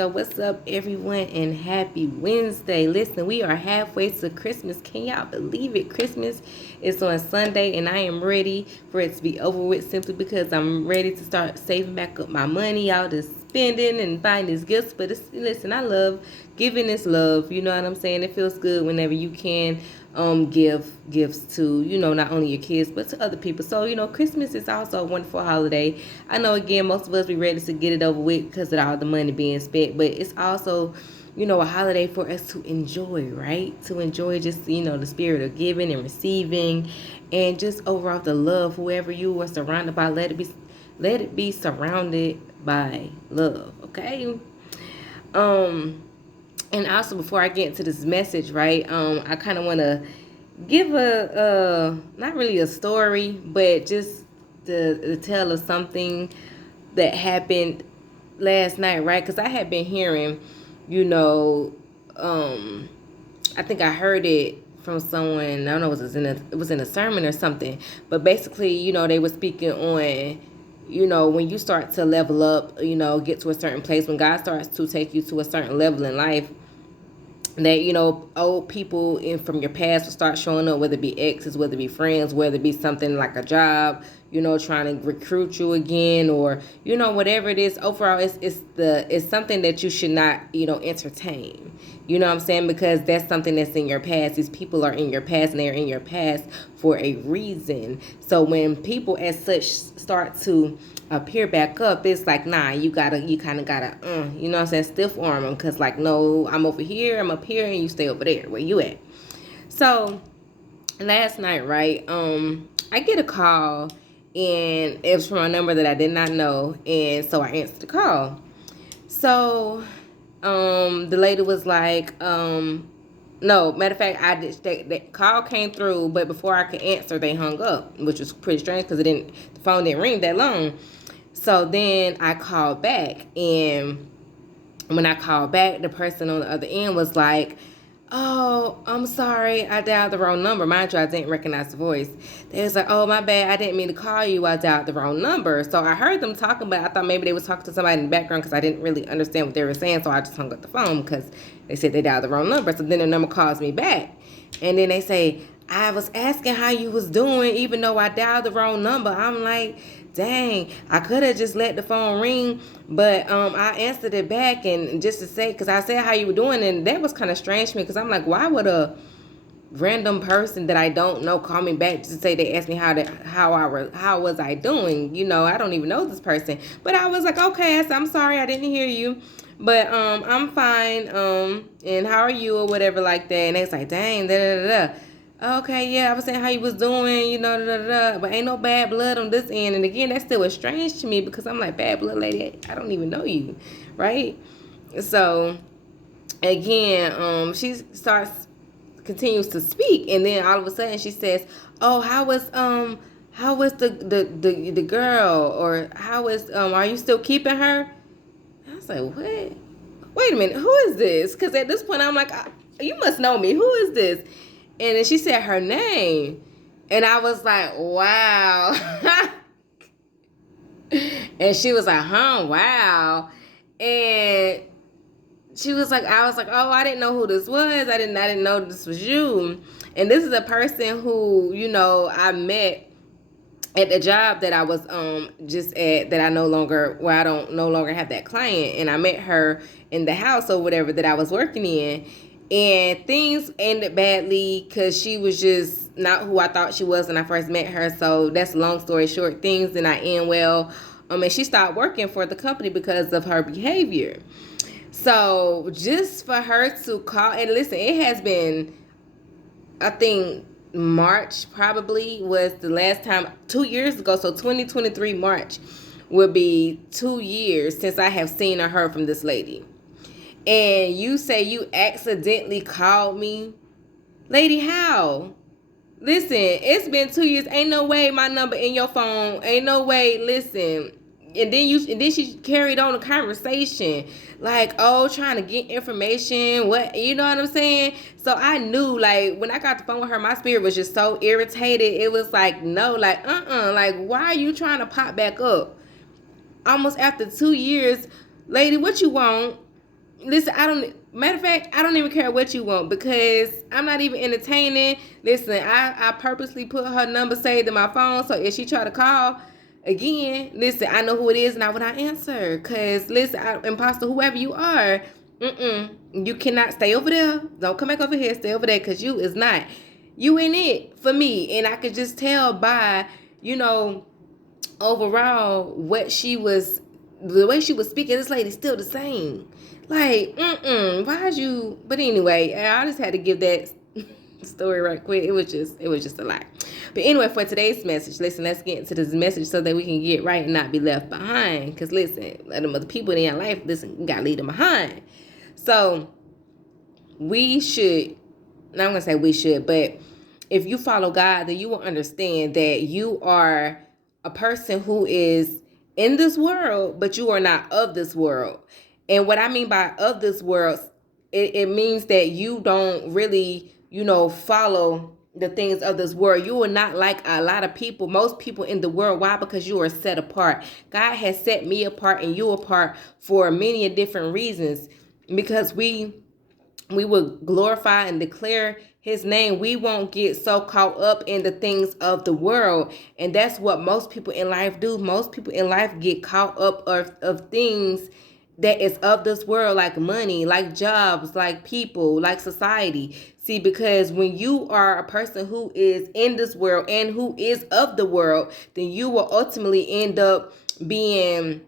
So what's up, everyone, and happy Wednesday. Listen, we are halfway to Christmas. Can y'all believe it? Christmas is on Sunday, and I am ready for it to be over with simply because I'm ready to start saving back up my money out to spending and buying these gifts. But listen, I love giving this love. You know what I'm saying? It feels good whenever you can give gifts to, not only your kids but to other people. So, Christmas is also a wonderful holiday. I know, again, most of us be ready to get it over with because of all the money being spent, but it's also, a holiday for us to enjoy, right? To enjoy just, the spirit of giving and receiving, and just overall the love. Whoever you are surrounded by, let it be surrounded by love. Okay. And also, before I get into this message, right, I kind of want to give not really a story, but just the tell of something that happened last night, right? Because I had been hearing, I think I heard it from someone. I don't know, it was in a sermon or something, but basically, they were speaking on, when you start to level up, get to a certain place, when God starts to take you to a certain level in life, that old people from your past will start showing up, whether it be exes, whether it be friends, whether it be something like a job, trying to recruit you again, or whatever it is. Overall, it's something that you should not entertain. You know what I'm saying? Because that's something that's in your past. These people are in your past, and they're in your past for a reason. So when people as such start to appear back up, it's like, nah, you kind of gotta, what I'm saying, stiff arm them, because like, no, I'm over here, I'm up here, and you stay over there. Where you at? So last night, right, I get a call, and it was from a number that I did not know, and so I answered the call. So the lady was like, no, matter of fact, the call came through, but before I could answer, they hung up, which was pretty strange because the phone didn't ring that long. So then I called back, and when I called back, the person on the other end was like, "Oh, I'm sorry, I dialed the wrong number." Mind you, I didn't recognize the voice. They was like, "Oh, my bad, I didn't mean to call you. I dialed the wrong number." So I heard them talking, but I thought maybe they was talking to somebody in the background because I didn't really understand what they were saying. So I just hung up the phone because they said they dialed the wrong number. So then the number calls me back, and then they say, "I was asking how you was doing, even though I dialed the wrong number." I'm like, dang, I could have just let the phone ring, but I answered it back, and just to say, because I said how you were doing, and that was kind of strange to me, because I'm like, why would a random person that I don't know call me back to say, they asked me how was I doing? I don't even know this person, but I was like, okay, I said, I'm sorry, I didn't hear you, but I'm fine, and how are you, or whatever like that. And they was like, dang, da da da da. Okay, yeah, I was saying how you was doing, da da da, but ain't no bad blood on this end. And again, that still was strange to me, because I'm like, bad blood lady, I don't even know you, right? So again, she continues to speak, and then all of a sudden she says, "Oh, how was the girl, or how was are you still keeping her?" I was like, what? Wait a minute, who is this? Because at this point I'm like, you must know me. Who is this? And then she said her name, and I was like, wow. And she was like, huh, wow. And she was like, I was like, oh, I didn't know who this was. I didn't know this was you. And this is a person who, I met at the job that I was just at, that I don't no longer have that client. And I met her in the house or whatever that I was working in. And things ended badly because she was just not who I thought she was when I first met her. So that's long story short. Things did not end well. And she stopped working for the company because of her behavior. So just for her to call, and listen, it has been, I think March probably was the last time, 2 years ago. So 2023 March will be 2 years since I have seen or heard from this lady. And you say you accidentally called me? Lady, how? Listen, it's been 2 years. Ain't no way my number in your phone. Ain't no way. Listen. And then she carried on the conversation. Like, oh, trying to get information. What, you know what I'm saying? So I knew, like, when I got the phone with her, my spirit was just so irritated. It was like, no, like, like, why are you trying to pop back up? Almost after 2 years, lady, what you want? Listen, matter of fact, I don't even care what you want because I'm not even entertaining. Listen, I purposely put her number saved in my phone, so if she try to call again, listen, I know who it is and I would not answer. Cause listen, imposter, whoever you are, you cannot stay over there. Don't come back over here. Stay over there, cause you is not. You in it for me, and I could just tell by overall what she was, the way she was speaking. This lady's still the same. Like, why'd you? But anyway, I just had to give that story right quick. It was just a lot. But anyway, for today's message, listen, let's get into this message so that we can get right and not be left behind. Because listen, let them other people in your life, listen, you gotta leave them behind. So we should, not I'm gonna say we should, but if you follow God, then you will understand that you are a person who is in this world, but you are not of this world. And what I mean by of this world, it means that you don't really, follow the things of this world. You are not like a lot of people, most people in the world. Why? Because you are set apart. God has set me apart and you apart for many different reasons. Because we will glorify and declare his name. We won't get so caught up in the things of the world. And that's what most people in life do. Most people in life get caught up of things that is of this world, like money, like jobs, like people, like society. See, because when you are a person who is in this world and who is of the world, then you will ultimately end up being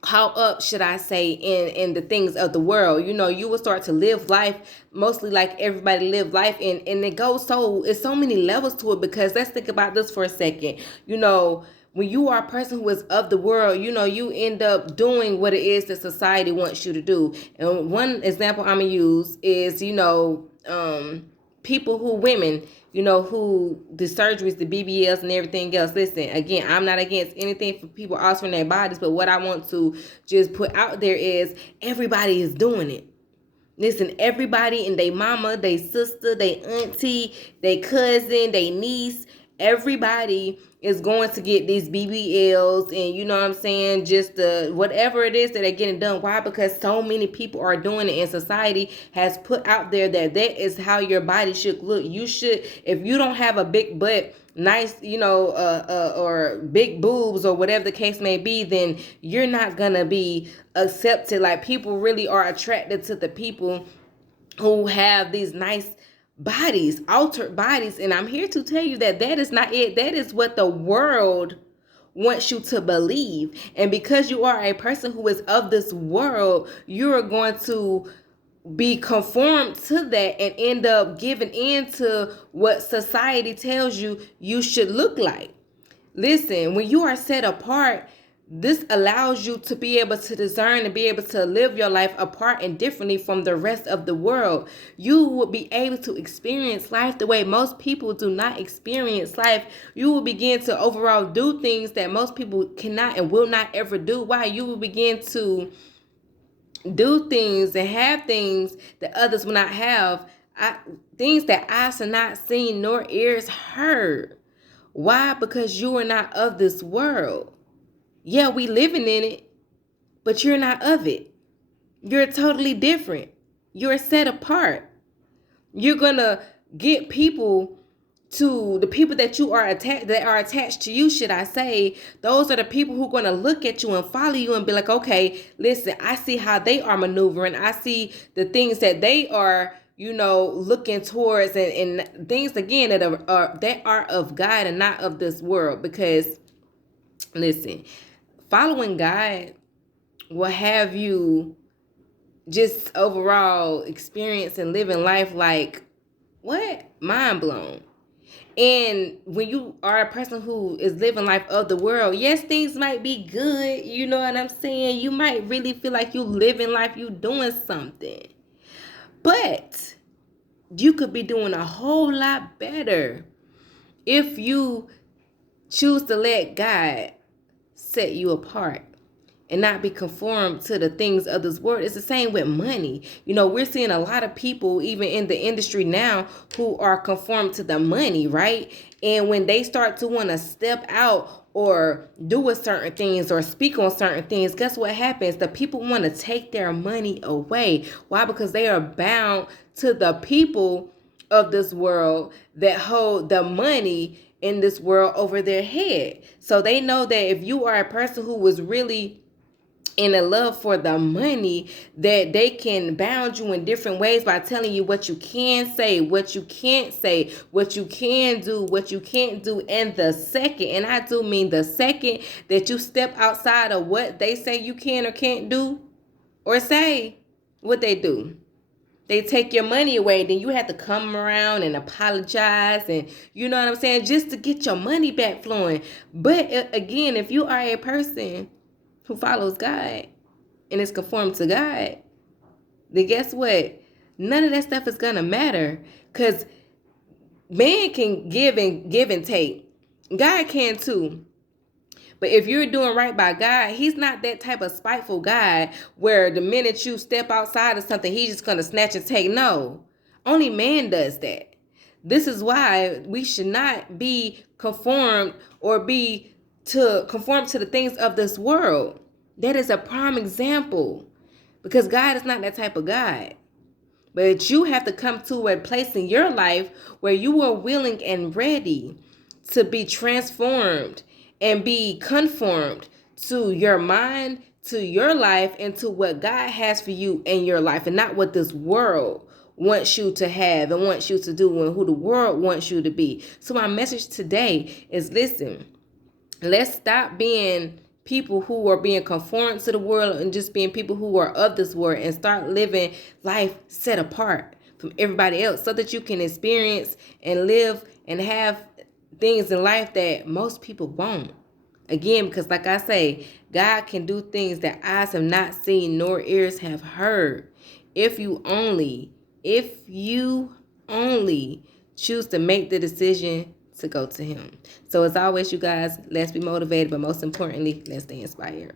caught up, should I say, in the things of the world. You will start to live life mostly like everybody live life, and it goes it's so many levels to it. Because let's think about this for a second. When you are a person who is of the world, you end up doing what it is that society wants you to do. And one example I'm gonna use is, people women, who the surgeries, the BBLs and everything else. Listen, again, I'm not against anything for people altering their bodies, but what I want to just put out there is everybody is doing it. Listen, everybody and they mama, they sister, they auntie, they cousin, they niece, everybody is going to get these BBLs, and you know what I'm saying, just the whatever it is that they're getting done. Why? Because so many people are doing it, and society has put out there that is how your body should look. You should, if you don't have a big butt, nice, or big boobs or whatever the case may be, then you're not gonna be accepted. Like, people really are attracted to the people who have these nice bodies, altered bodies. And I'm here to tell you that is not it. That is what the world wants you to believe. And because you are a person who is of this world, you are going to be conformed to that and end up giving in to what society tells you should look like. Listen, when you are set apart, this allows you to be able to discern and be able to live your life apart and differently from the rest of the world. You will be able to experience life the way most people do not experience life. You will begin to overall do things that most people cannot and will not ever do. Why? You will begin to do things and have things that others will not have. Things that eyes have not seen nor ears heard. Why? Because you are not of this world. Yeah, we living in it, but you're not of it. You're totally different. You're set apart. You're gonna get people to the people that you are attached to you, should I say. Those are the people who are going to look at you and follow you and be like, okay, listen, I see how they are maneuvering. I see the things that they are, looking towards, and things again that are of God and not of this world. Because listen, following God will have you just overall experience and living life like, what? Mind blown. And when you are a person who is living life of the world, yes, things might be good. You know what I'm saying? You might really feel like you living life, you doing something. But you could be doing a whole lot better if you choose to let God set you apart and not be conformed to the things of this world. It's the same with money. We're seeing a lot of people, even in the industry now, who are conformed to the money, right? And when they start to want to step out or do a certain things or speak on certain things, guess what happens? The people want to take their money away. Why? Because they are bound to the people of this world that hold the money in this world over their head. So they know that if you are a person who was really in a love for the money, that they can bound you in different ways by telling you what you can say, what you can't say, what you can do, what you can't do. And the second, and I do mean the second, that you step outside of what they say you can or can't do or say, what they do, they take your money away. Then you have to come around and apologize, and you know what I'm saying, just to get your money back flowing. But again, if you are a person who follows God and is conformed to God, then guess what? None of that stuff is gonna matter, because man can give and take. God can too. But if you're doing right by God, he's not that type of spiteful God where the minute you step outside of something, he's just going to snatch and take. No, only man does that. This is why we should not be conformed or be to conform to the things of this world. That is a prime example, because God is not that type of God. But you have to come to a place in your life where you are willing and ready to be transformed and be conformed to your mind, to your life, and to what God has for you in your life, and not what this world wants you to have and wants you to do and who the world wants you to be. So my message today is, listen, let's stop being people who are being conformed to the world and just being people who are of this world, and start living life set apart from everybody else, so that you can experience and live and have things in life that most people won't. Again, because like I say, God can do things that eyes have not seen nor ears have heard. If you only choose to make the decision to go to him. So as always, you guys, let's be motivated, but most importantly, let's stay inspired.